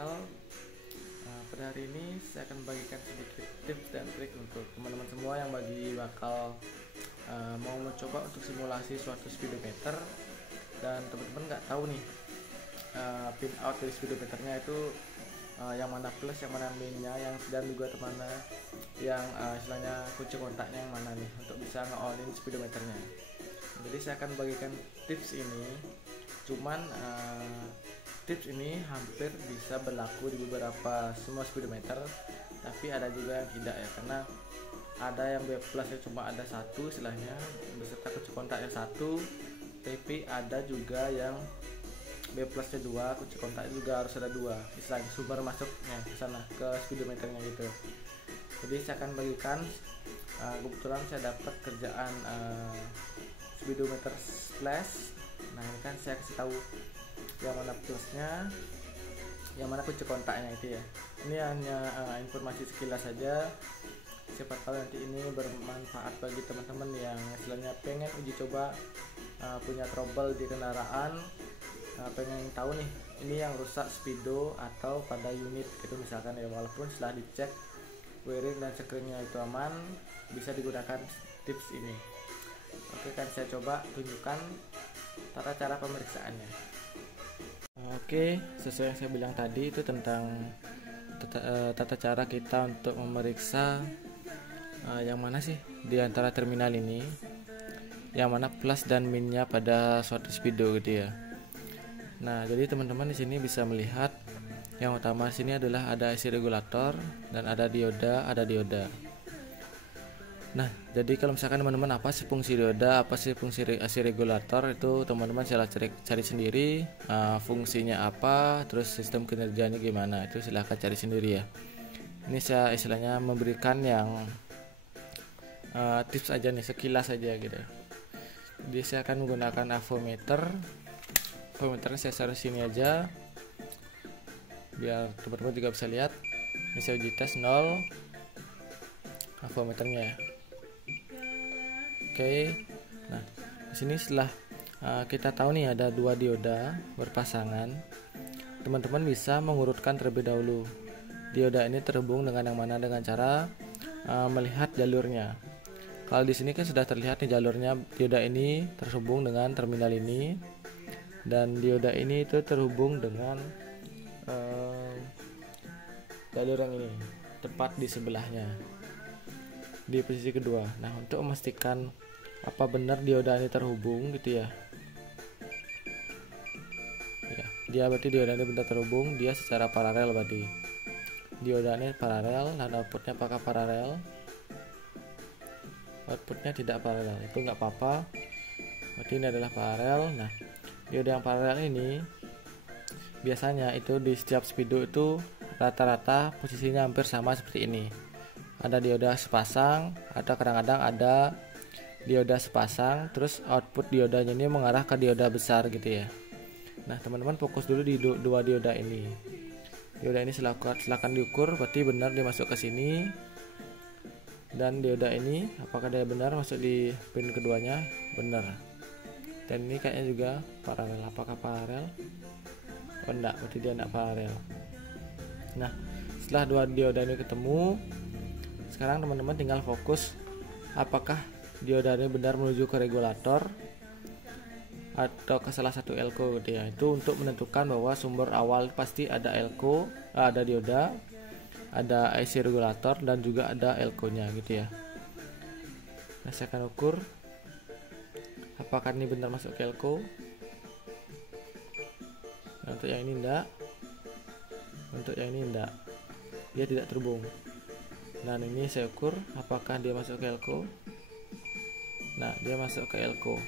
Bakal. Pada hari ini saya akan bagikan sedikit tips dan trik untuk teman-teman semua yang bakal mau mencoba untuk simulasi suatu speedometer, dan teman-teman nggak tahu nih pin out dari speedometernya itu yang mana plus, yang mana minnya, dan juga mana yang istilahnya kunci kontaknya yang mana nih untuk bisa nge-on-in speedometernya. Jadi saya akan bagikan tips ini, cuman tips ini hampir bisa berlaku di beberapa semua speedometer, tapi ada juga yang tidak ya, karena ada yang B plusnya cuma ada satu istilahnya beserta kunci kontaknya satu, tapi ada juga yang B plusnya dua, kunci kontaknya juga harus ada dua, istilahnya sumber masuknya ke sana ke speedometernya gitu. Jadi saya akan bagikan, kebetulan saya dapat kerjaan speedometer flash. Nah ini kan saya kasih tahu yang mana plusnya, yang mana kunci kontaknya itu ya. Ini hanya informasi sekilas saja, siapa tahu nanti ini bermanfaat bagi teman-teman yang istilahnya pengen uji coba, punya trouble di kendaraan, pengen tahu nih ini yang rusak speedo atau pada unit itu misalkan ya, walaupun setelah dicek wiring dan screennya itu aman, bisa digunakan tips ini. Oke, kan saya coba tunjukkan tata cara pemeriksaannya. Oke, sesuai yang saya bilang tadi itu tentang tata cara kita untuk memeriksa yang mana sih di antara terminal ini, yang mana plus dan minnya pada suatu speedo gitu ya. Nah, jadi teman-teman di sini bisa melihat yang utama sini adalah ada IC regulator dan ada dioda. Nah, jadi kalau misalkan teman-teman apa sih fungsi dioda, apa sih fungsi IC regulator, itu teman-teman silahkan cari sendiri fungsinya apa, terus sistem kinerjanya gimana, itu silahkan cari sendiri ya. Ini saya istilahnya memberikan yang tips aja nih, sekilas aja gitu. Jadi saya akan menggunakan avometer. Avometernya saya taruh sini aja biar teman-teman juga bisa lihat. Ini saya uji tes 0 avometernya ya. Oke. Nah, di sini setelah kita tahu nih ada dua dioda berpasangan, teman-teman bisa mengurutkan terlebih dahulu. Dioda ini terhubung dengan yang mana dengan cara melihat jalurnya. Kalau di sini kan sudah terlihat nih jalurnya, dioda ini terhubung dengan terminal ini, dan dioda ini itu terhubung dengan jalur yang ini, tepat di sebelahnya, di posisi kedua. Nah, untuk memastikan apa benar dioda ini terhubung gitu ya. Dia berarti dioda ini benar terhubung, dia secara paralel berarti. Dioda ini paralel dan outputnya apakah paralel? Outputnya tidak paralel, itu nggak apa-apa. Berarti ini adalah paralel. Nah, dioda yang paralel ini biasanya itu di setiap speedo itu rata-rata posisinya hampir sama seperti ini. Ada dioda sepasang, atau kadang-kadang ada dioda sepasang, terus output diodanya ini mengarah ke dioda besar gitu ya. Nah, teman-teman fokus dulu di dua dioda ini. Dioda ini silakan diukur, berarti benar dimasuk ke sini. Dan dioda ini apakah dia benar masuk di pin keduanya? Benar. Dan ini kayaknya juga paralel. Apakah paralel? Oh enggak, berarti dia enggak paralel. Nah, setelah dua dioda ini ketemu, sekarang teman-teman tinggal fokus apakah dioda ini benar menuju ke regulator atau ke salah satu elko gitu ya. Itu untuk menentukan bahwa sumber awal pasti ada elko, ada dioda, ada IC regulator, dan juga ada elko-nya gitu ya. Nah, saya akan ukur apakah ini benar masuk ke elko. Nah, untuk yang ini enggak, untuk yang ini enggak, dia tidak terhubung. Dan ini saya ukur apakah dia masuk ke elko. Nah, dia masuk ke elko,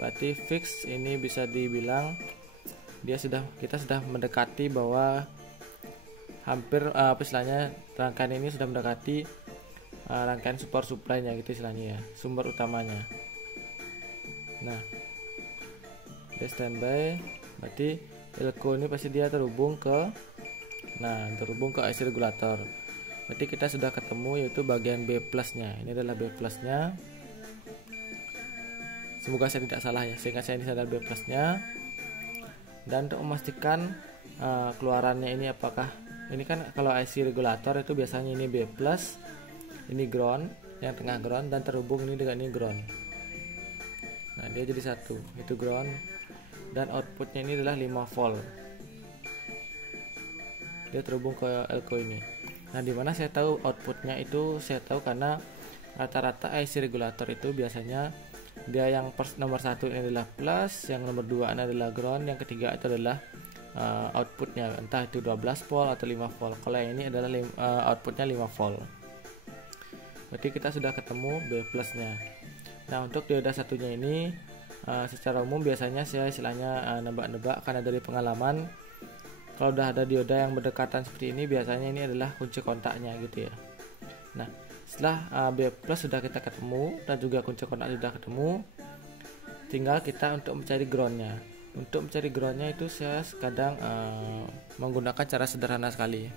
berarti fix. Ini bisa dibilang kita sudah mendekati bahwa hampir istilahnya rangkaian ini sudah mendekati rangkaian supply-nya gitu istilahnya ya, sumber utamanya. Nah, dia standby, berarti elko ini pasti dia terhubung ke IC regulator. Berarti kita sudah ketemu yaitu bagian B plusnya. Ini adalah B plusnya. Semoga saya tidak salah ya, sehingga saya ini adalah B plusnya. Dan untuk memastikan keluarannya ini apakah ini kan kalau IC regulator itu biasanya ini B+, ini ground, yang tengah ground dan terhubung ini dengan ini ground. Nah, dia jadi satu, itu ground dan outputnya ini adalah 5 volt. Dia terhubung ke elko ini. Nah, dimana saya tahu outputnya itu saya tahu karena rata-rata IC regulator itu biasanya dia yang nomor 1 ini adalah plus, yang nomor 2 ini adalah ground, yang ketiga itu adalah outputnya, entah itu 12 volt atau 5 volt. Kalau yang ini adalah outputnya 5 volt. Berarti kita sudah ketemu B plusnya. Nah, untuk dioda satunya ini secara umum biasanya saya istilahnya nebak-nebak karena dari pengalaman, kalau udah ada dioda yang berdekatan seperti ini biasanya ini adalah kunci kontaknya gitu ya. Nah, setelah B plus sudah kita ketemu dan juga kunci kontak sudah ketemu, tinggal kita untuk mencari groundnya. Untuk mencari groundnya itu saya kadang menggunakan cara sederhana sekali,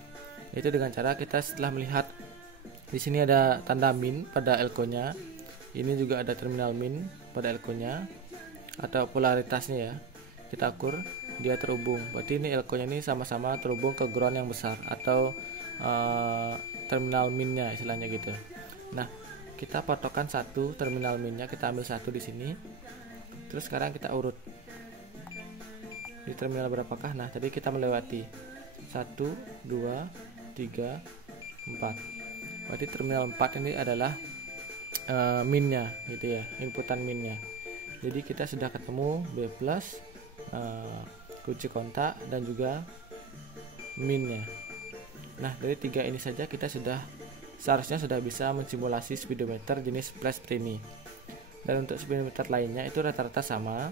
yaitu dengan cara kita setelah melihat di sini ada tanda min pada elko-nya, ini juga ada terminal min pada elko-nya atau polaritasnya ya, kita ukur dia terhubung. Berarti ini elko-nya ini sama-sama terhubung ke ground yang besar atau terminal minnya istilahnya gitu. Nah, kita patokan satu terminal minnya, kita ambil satu di sini. Terus sekarang kita urut di terminal berapakah. Nah, tadi kita melewati 1, 2, 3, 4. Berarti terminal 4 ini adalah minnya gitu ya, inputan minnya. Jadi kita sudah ketemu B plus, kunci kontak dan juga minnya. Nah, dari 3 ini saja kita seharusnya sudah bisa mensimulasi speedometer jenis flash seperti ini. Dan untuk speedometer lainnya itu rata-rata sama.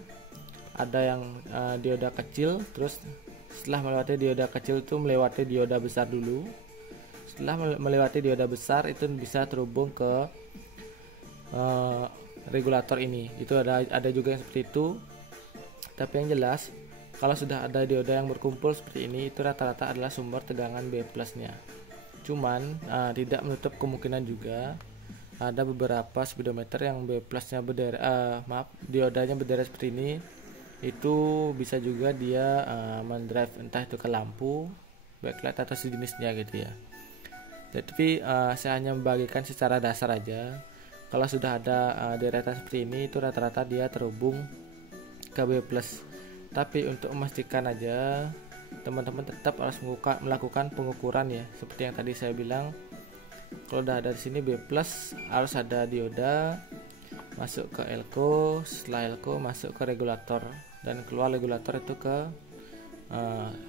Ada yang dioda kecil, terus setelah melewati dioda kecil itu melewati dioda besar dulu. Setelah melewati dioda besar itu bisa terhubung ke regulator ini. Itu ada juga yang seperti itu. Tapi yang jelas kalau sudah ada dioda yang berkumpul seperti ini, itu rata-rata adalah sumber tegangan B plusnya. Cuman tidak menutup kemungkinan juga ada beberapa speedometer yang B plusnya diodanya berderet seperti ini. Itu bisa juga dia mendrive entah itu ke lampu, backlight atau sejenisnya gitu ya. Tapi saya hanya membagikan secara dasar aja. Kalau sudah ada deretan seperti ini, itu rata-rata dia terhubung ke B plus. Tapi untuk memastikan aja, teman-teman tetap harus melakukan pengukuran ya. Seperti yang tadi saya bilang, kalau udah ada di sini B plus harus ada dioda masuk ke elko, setelah elko masuk ke regulator dan keluar regulator itu ke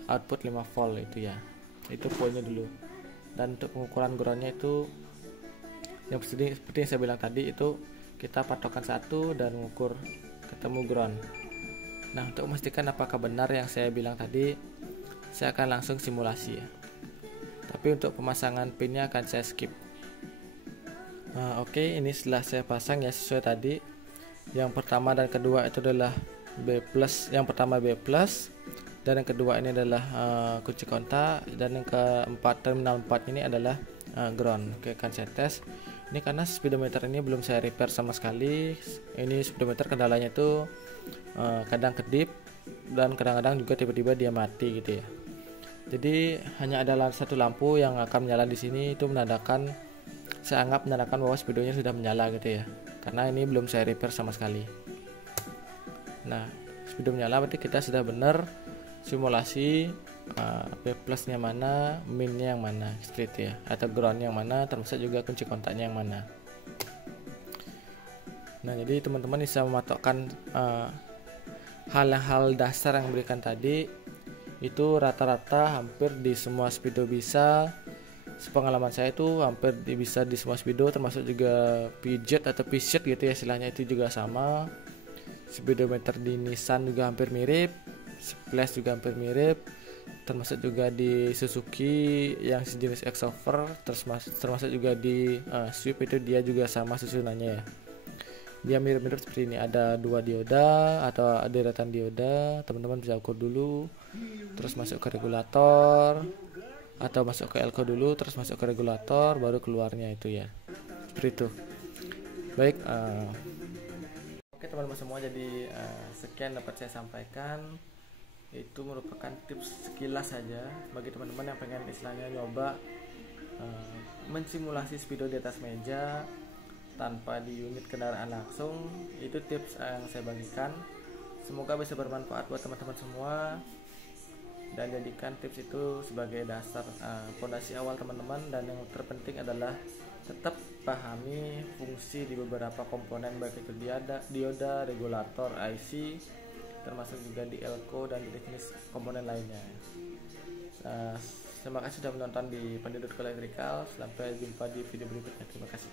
output 5 volt itu ya. Itu poinnya dulu. Dan untuk pengukuran groundnya itu yang seperti yang saya bilang tadi, itu kita patokan satu dan mengukur ketemu ground. Nah, untuk memastikan apakah benar yang saya bilang tadi, saya akan langsung simulasi ya. Tapi untuk pemasangan pinnya akan saya skip. Oke, ini setelah saya pasang ya sesuai tadi. Yang pertama dan kedua itu adalah B plus. Yang pertama B plus dan yang kedua ini adalah kunci kontak, dan yang keempat terminal 4 ini adalah ground. Oke, akan saya tes. Ini karena speedometer ini belum saya repair sama sekali. Ini speedometer kendalanya itu kadang kedip dan kadang-kadang juga tiba-tiba dia mati gitu ya. Jadi hanya ada satu lampu yang akan menyala di sini, itu menandakan, saya anggap menandakan bahwa speedonya sudah menyala gitu ya. Karena ini belum saya repair sama sekali. Nah, speedo menyala berarti kita sudah benar simulasi B plusnya mana, minnya yang mana, seperti ya, atau ground yang mana, termasuk juga kunci kontaknya yang mana. Nah, jadi teman-teman bisa mematokkan hal-hal dasar yang diberikan tadi. Itu rata-rata hampir di semua speedo bisa. Sepengalaman saya itu hampir bisa di semua speedo, termasuk juga PJet atau PSet gitu ya istilahnya, itu juga sama. Speedometer di Nissan juga hampir mirip, Splash juga hampir mirip, termasuk juga di Suzuki yang sejenis crossover, termasuk juga di Swift itu dia juga sama susunannya ya. Dia mirip-mirip seperti ini, ada 2 dioda atau deretan dioda. Teman-teman bisa ukur dulu, terus masuk ke regulator atau masuk ke elko dulu, terus masuk ke regulator, baru keluarnya itu ya, seperti itu. Baik, oke teman-teman semua, jadi sekian dapat saya sampaikan. Itu merupakan tips sekilas saja bagi teman-teman yang pengen istilahnya nyoba mensimulasi speedo di atas meja tanpa di unit kendaraan langsung. Itu tips yang saya bagikan, semoga bisa bermanfaat buat teman-teman semua, dan jadikan tips itu sebagai dasar fondasi awal teman-teman. Dan yang terpenting adalah tetap pahami fungsi di beberapa komponen, baik itu dioda, regulator, IC, termasuk juga di elko dan jenis komponen lainnya. Terima kasih sudah menonton di Penduduk Elektrikal. Sampai jumpa di video berikutnya. Terima kasih.